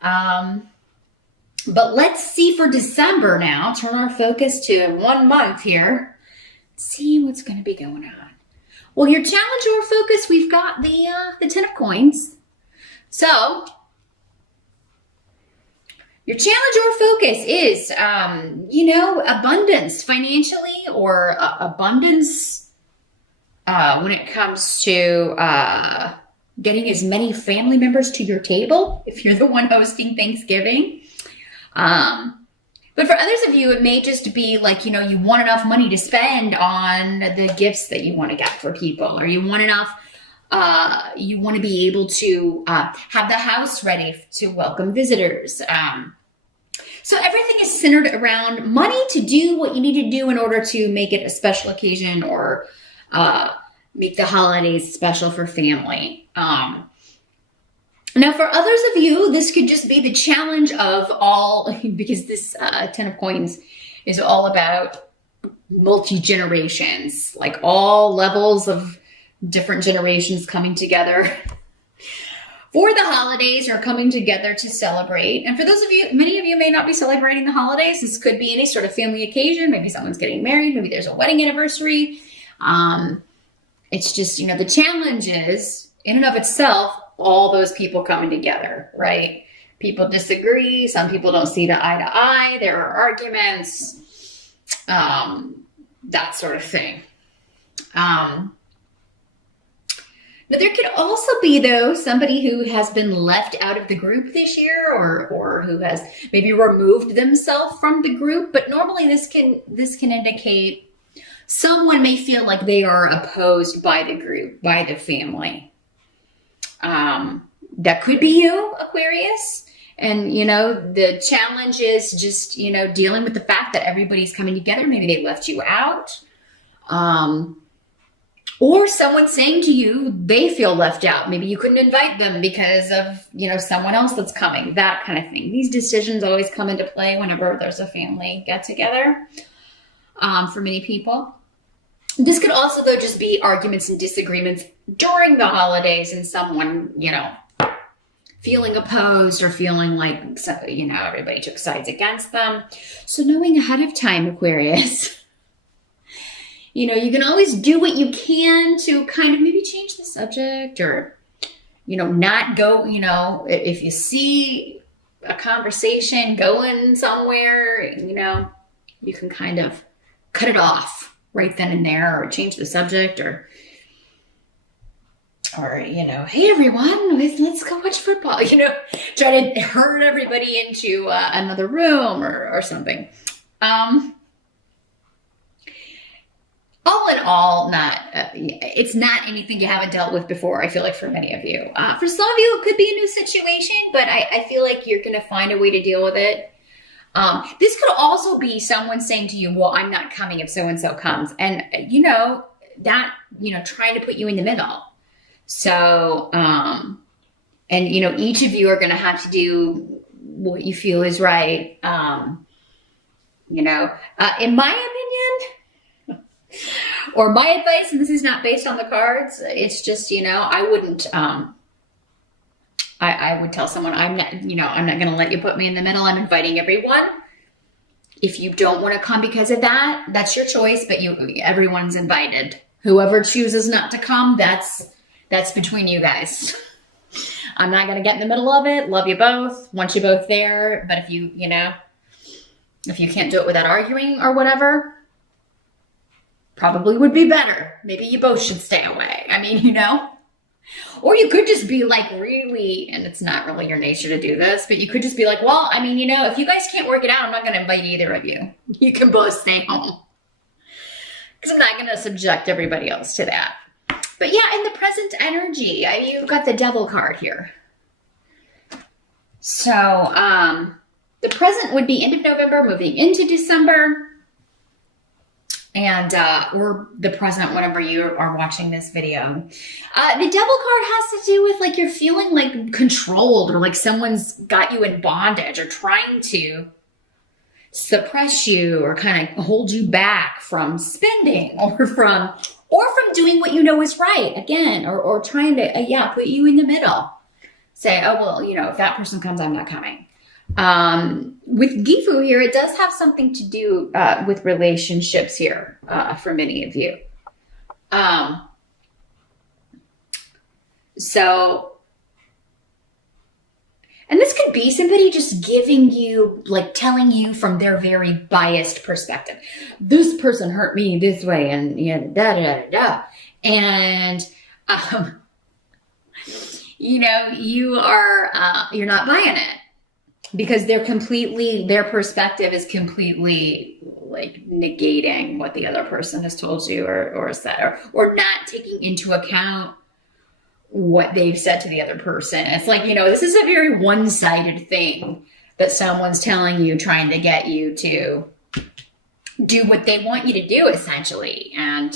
But let's see for December now. Turn our focus to 1 month here. See what's going to be going on. Well, your challenge or focus, we've got the 10 of coins. So your challenge or focus is, abundance financially, or abundance when it comes to getting as many family members to your table if you're the one hosting Thanksgiving. But for others of you, it may just be like, you want enough money to spend on the gifts that you want to get for people, or you want enough, you want to be able to have the house ready to welcome visitors. So everything is centered around money to do what you need to do in order to make it a special occasion, or make the holidays special for family. Now, for others of you, this could just be the challenge of all, because this 10 of coins is all about multi-generations, like all levels of different generations coming together for the holidays, or coming together to celebrate. And for those of you, many of you may not be celebrating the holidays. This could be any sort of family occasion. Maybe someone's getting married. Maybe there's a wedding anniversary. It's just, the challenge is, in and of itself, all those people coming together, right? People disagree. Some people don't see eye to eye. There are arguments, that sort of thing. Now, there could also be, though, somebody who has been left out of the group this year, or who has maybe removed themselves from the group. But normally this can indicate someone may feel like they are opposed by the group, by the family. That could be you, Aquarius. And, the challenge is just, dealing with the fact that everybody's coming together. Maybe they left you out. Or someone saying to you, they feel left out. Maybe you couldn't invite them because of, someone else that's coming, that kind of thing. These decisions always come into play whenever there's a family get together, for many people. This could also, though, just be arguments and disagreements during the holidays, and someone, feeling opposed, or feeling like, everybody took sides against them. So knowing ahead of time, Aquarius, you can always do what you can to kind of maybe change the subject, or, not go, if you see a conversation going somewhere, you can kind of cut it off right then and there, or change the subject, or hey everyone, let's go watch football, try to herd everybody into another room, or something. All in all, it's not anything you haven't dealt with before, I feel like, for many of you. For some of you, it could be a new situation, but I feel like you're going to find a way to deal with it. This could also be someone saying to you, well, I'm not coming if so-and-so comes. And, trying to put you in the middle. So, each of you are going to have to do what you feel is right. In my opinion, or my advice, and this is not based on the cards, it's just, I wouldn't, I would tell someone, I'm not going to let you put me in the middle. I'm inviting everyone. If you don't want to come because of that, that's your choice, but everyone's invited. Whoever chooses not to come, that's between you guys. I'm not going to get in the middle of it. Love you both. Want you both there. But if you can't do it without arguing or whatever, probably would be better. Maybe you both should stay away. Or you could just be like, really, and it's not really your nature to do this, but you could just be like, well, if you guys can't work it out, I'm not going to invite either of you. You can both stay home. Because I'm not going to subject everybody else to that. But yeah, in the present energy, you've got the Devil card here. So, the present would be end of November, moving into December. And, or the present whenever you are watching this video. The Devil card has to do with like you're feeling like controlled, or like someone's got you in bondage, or trying to suppress you, or kind of hold you back from spending, or from doing what you know is right, again, or trying to, put you in the middle. say, oh, well, you know, if that person comes, I'm not coming. With Gifu here, it does have something to do with relationships here for many of you. So, and this could be somebody just giving you, like telling you from their very biased perspective. This person hurt me this way and you know, da da da da. And, you know, you're not buying it because their perspective is completely like negating what the other person has told you or said, or not taking into account what they've said to the other person. It's like, you know, this is a very one-sided thing that someone's telling you, trying to get you to do what they want you to do, essentially. And,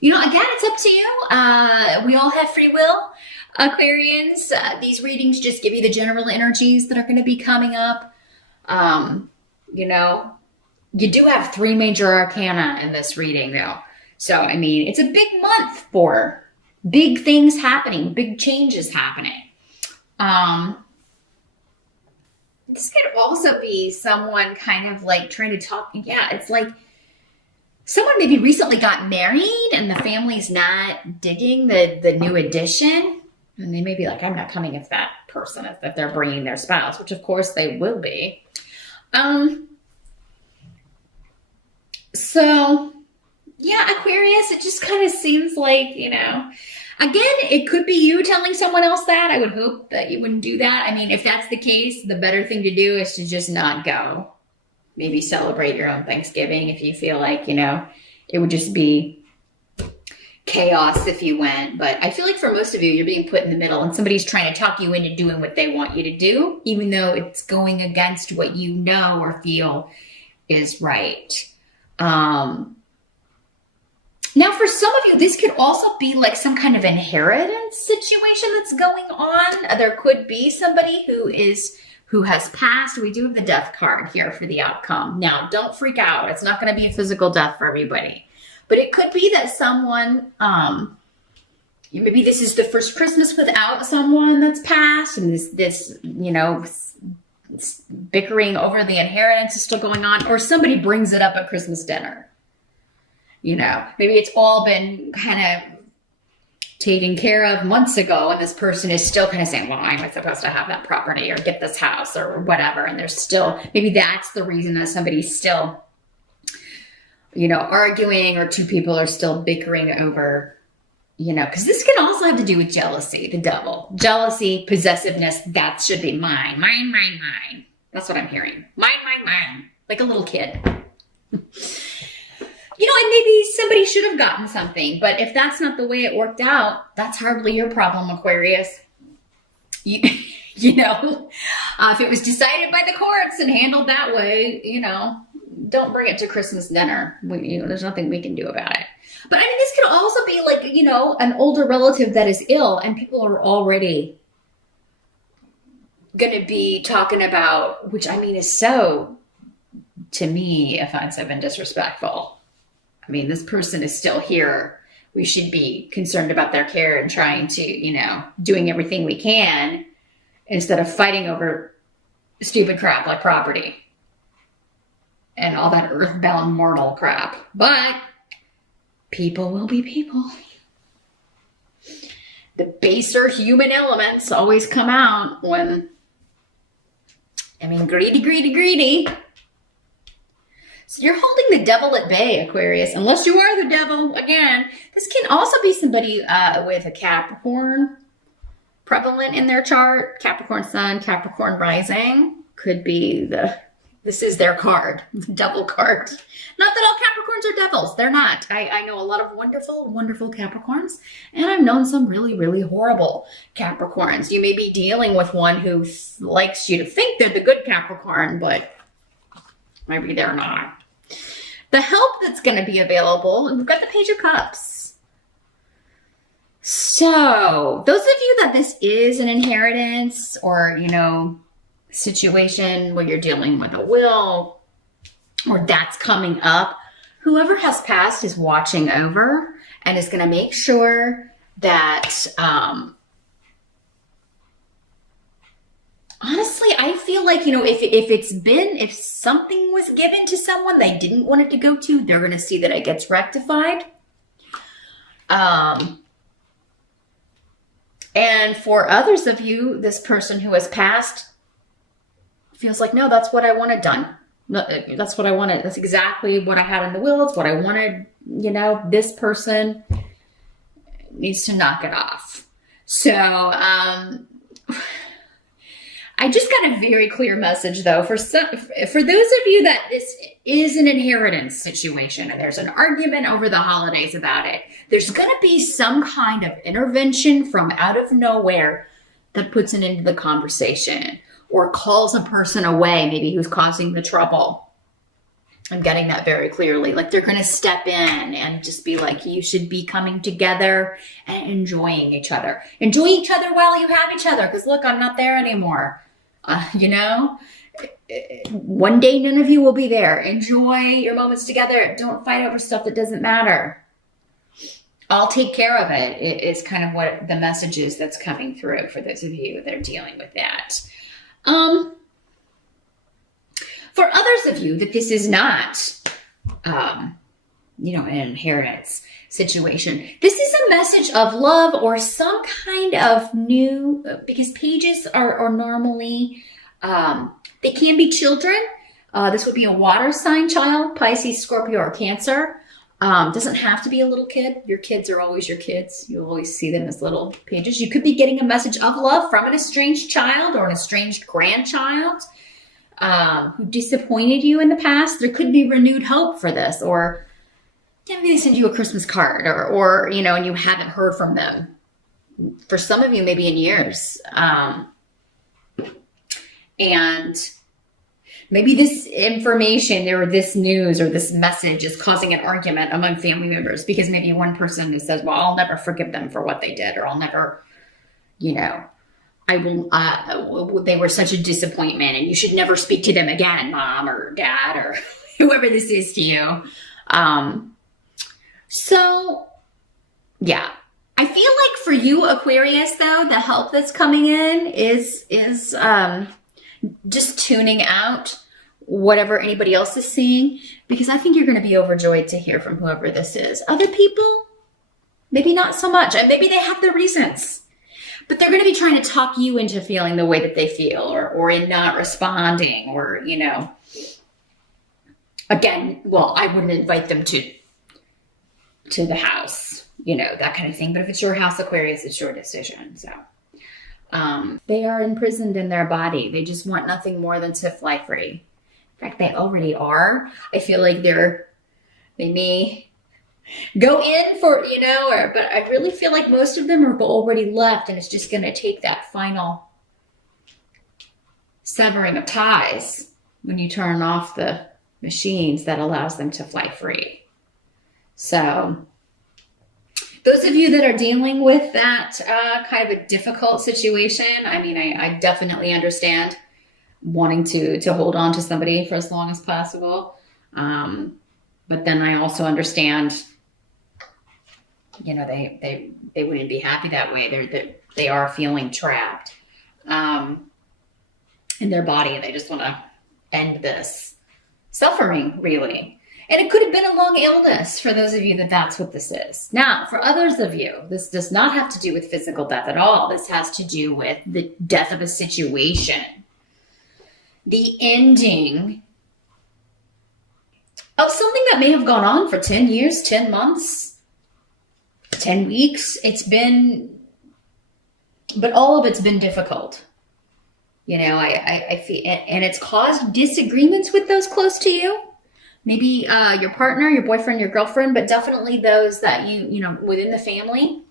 you know, again, it's up to you. We all have free will, Aquarians. These readings just give you the general energies that are going to be coming up. You know, you do have 3 major arcana in this reading, though. So, I mean, it's a big month for big things happening, big changes happening. This could also be someone kind of like trying to talk. Yeah, it's like someone maybe recently got married and the family's not digging the new addition. And they may be like, I'm not coming if that person, if they're bringing their spouse, which of course they will be. So yeah, Aquarius, it just kind of seems like, you know, again, it could be you telling someone else that. I would hope that you wouldn't do that. I mean, if that's the case, the better thing to do is to just not go. Maybe celebrate your own Thanksgiving if you feel like, you know, it would just be chaos if you went. But I feel like for most of you, you're being put in the middle and somebody's trying to talk you into doing what they want you to do, even though it's going against what you know or feel is right. Now, for some of you, this could also be like some kind of inheritance situation that's going on. There could be somebody who has passed. We do have the death card here for the outcome. Now, don't freak out. It's not going to be a physical death for everybody. But it could be that someone, maybe this is the first Christmas without someone that's passed, and this, you know, bickering over the inheritance is still going on, or somebody brings it up at Christmas dinner. You know, maybe it's all been kind of taken care of months ago, and this person is still kind of saying, well, I'm supposed to have that property or get this house or whatever. And there's still, maybe that's the reason that somebody's still, you know, arguing, or 2 people are still bickering over, you know, because this can also have to do with jealousy, the devil. Jealousy, possessiveness, that should be mine. Mine, mine, mine. That's what I'm hearing. Mine, mine, mine. Like a little kid. You know, and maybe somebody should have gotten something, but if that's not the way it worked out, that's hardly your problem, Aquarius. You know, if it was decided by the courts and handled that way, you know, don't bring it to Christmas dinner. You know, there's nothing we can do about it. But I mean, this could also be like, you know, an older relative that is ill and people are already going to be talking about, which I mean is so, to me, offensive and disrespectful. I mean, this person is still here. We should be concerned about their care and trying to, you know, doing everything we can instead of fighting over stupid crap like property and all that earthbound mortal crap. But people will be people. The baser human elements always come out when, I mean, greedy, greedy, greedy. So you're holding the devil at bay, Aquarius, unless you are the devil. Again, this can also be somebody with a Capricorn prevalent in their chart. Capricorn sun, Capricorn rising. Could be this is their card, the devil card. Not that all Capricorns are devils. They're not. I know a lot of wonderful, wonderful Capricorns, and I've known some really, really horrible Capricorns. You may be dealing with one who likes you to think they're the good Capricorn, but maybe they're not. The help that's going to be available, we've got the Page of Cups. So those of you that this is an inheritance or, you know, situation where you're dealing with a will or that's coming up, whoever has passed is watching over and is going to make sure that Honestly, I feel like, if something was given to someone they didn't want it to go to, they're going to see that it gets rectified. And for others of you, this person who has passed feels like, no, that's what I wanted done. No, that's what I wanted. That's exactly what I had in the will. It's what I wanted. This person needs to knock it off. So, I just got a very clear message, though, for those of you that this is an inheritance situation and there's an argument over the holidays about it, there's going to be some kind of intervention from out of nowhere that puts an end to the conversation or calls a person away, maybe who's causing the trouble. I'm getting that very clearly. Like they're going to step in and just be like, you should be coming together and enjoying each other. Enjoy each other while you have each other. Because look, I'm not there anymore. One day none of you will be there. Enjoy your moments together. Don't fight over stuff that doesn't matter. I'll take care of it. It is kind of what the message is that's coming through for those of you that are dealing with that. For others of you that this is not, an inheritance situation, this is a message of love or some kind of new, because pages are normally, they can be children. This would be a water sign child, Pisces, Scorpio, or Cancer. Doesn't have to be a little kid. Your kids are always your kids. You'll always see them as little pages. You could be getting a message of love from an estranged child or an estranged grandchild who disappointed you in the past. There could be renewed hope for this, or maybe they send you a Christmas card or and you haven't heard from them. For some of you, maybe in years. And maybe this information or this news or this message is causing an argument among family members because maybe one person says, well, I'll never forgive them for what they did, or I'll never, I will, they were such a disappointment and you should never speak to them again, mom or dad or whoever this is to you. So yeah, I feel like for you, Aquarius, though, the help that's coming in is just tuning out whatever anybody else is seeing, because I think you're going to be overjoyed to hear from whoever this is. Other people, maybe not so much, and maybe they have their reasons, but they're going to be trying to talk you into feeling the way that they feel, or in not responding, or, again, well, I wouldn't invite them to the house, that kind of thing. But if it's your house, Aquarius, it's your decision. So they are imprisoned in their body. They just want nothing more than to fly free. In fact, they already are. I feel like they may go in for, but I really feel like most of them are already left, and it's just going to take that final severing of ties when you turn off the machines that allows them to fly free. So those of you that are dealing with that kind of a difficult situation, I mean, I definitely understand wanting to hold on to somebody for as long as possible. But then I also understand, they wouldn't be happy that way. They are feeling trapped in their body, and they just want to end this suffering, really. And it could have been a long illness for those of you that's what this is. Now, for others of you, this does not have to do with physical death at all. This has to do with the death of a situation. The ending of something that may have gone on for 10 years, 10 months, 10 weeks. But all of it's been difficult. I feel, and it's caused disagreements with those close to you. Maybe your partner, your boyfriend, your girlfriend, but definitely those that within the family.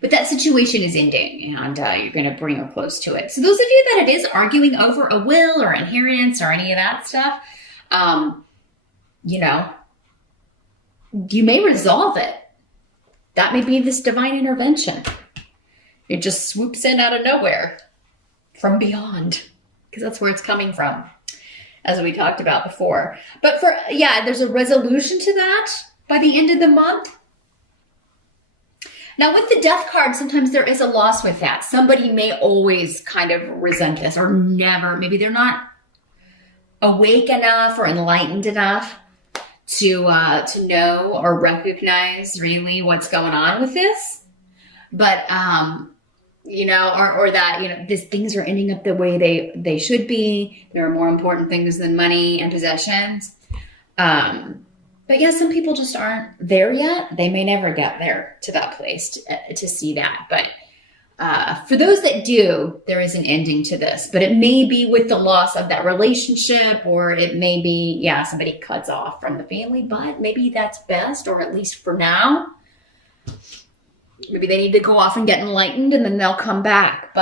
But that situation is ending, and you're going to bring her close to it. So those of you that it is arguing over a will or inheritance or any of that stuff, you may resolve it. That may be this divine intervention. It just swoops in out of nowhere from beyond, because that's where it's coming from, as we talked about before. But there's a resolution to that by the end of the month. Now, with the death card, sometimes there is a loss with that. Somebody may always kind of resent this or never. Maybe they're not awake enough or enlightened enough to know or recognize really what's going on with this. But, you know, or that, you know, things are ending up the way they should be. There are more important things than money and possessions. But yeah, some people just aren't there yet. They may never get there to that place to see that. But for those that do, there is an ending to this. But it may be with the loss of that relationship, or it may be, yeah, somebody cuts off from the family, but maybe that's best, or at least for now. Maybe they need to go off and get enlightened, and then they'll come back.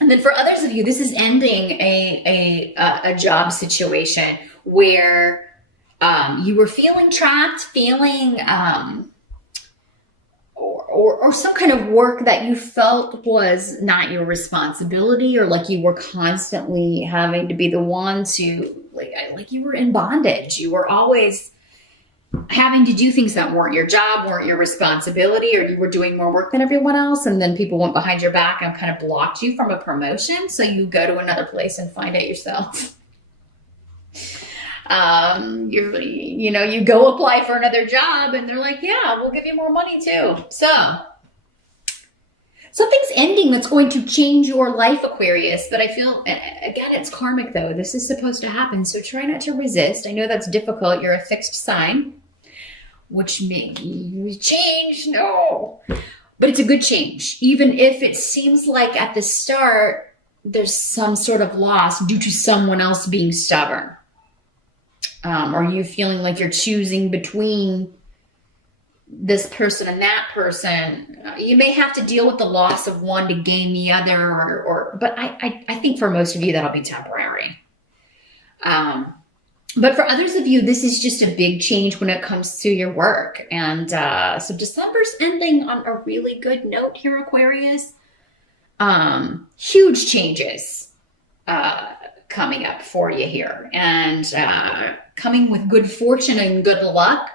And then for others of you, this is ending a job situation where you were feeling trapped, feeling, or some kind of work that you felt was not your responsibility, or like you were constantly having to be the one to, like you were in bondage. You were always having to do things that weren't your job, weren't your responsibility, or you were doing more work than everyone else. And then people went behind your back and kind of blocked you from a promotion. So you go to another place and find it yourself. You go apply for another job and they're like, yeah, we'll give you more money too. So something's ending that's going to change your life, Aquarius. But I feel, again, it's karmic though. This is supposed to happen. So try not to resist. I know that's difficult. You're a fixed sign, which means change. No, but it's a good change. Even if it seems like at the start, there's some sort of loss due to someone else being stubborn. Or you feeling like you're choosing between this person and that person. You may have to deal with the loss of one to gain the other, but I think for most of you, that'll be temporary. But for others of you, this is just a big change when it comes to your work. And so December's ending on a really good note here, Aquarius. Huge changes coming up for you here, and coming with good fortune and good luck.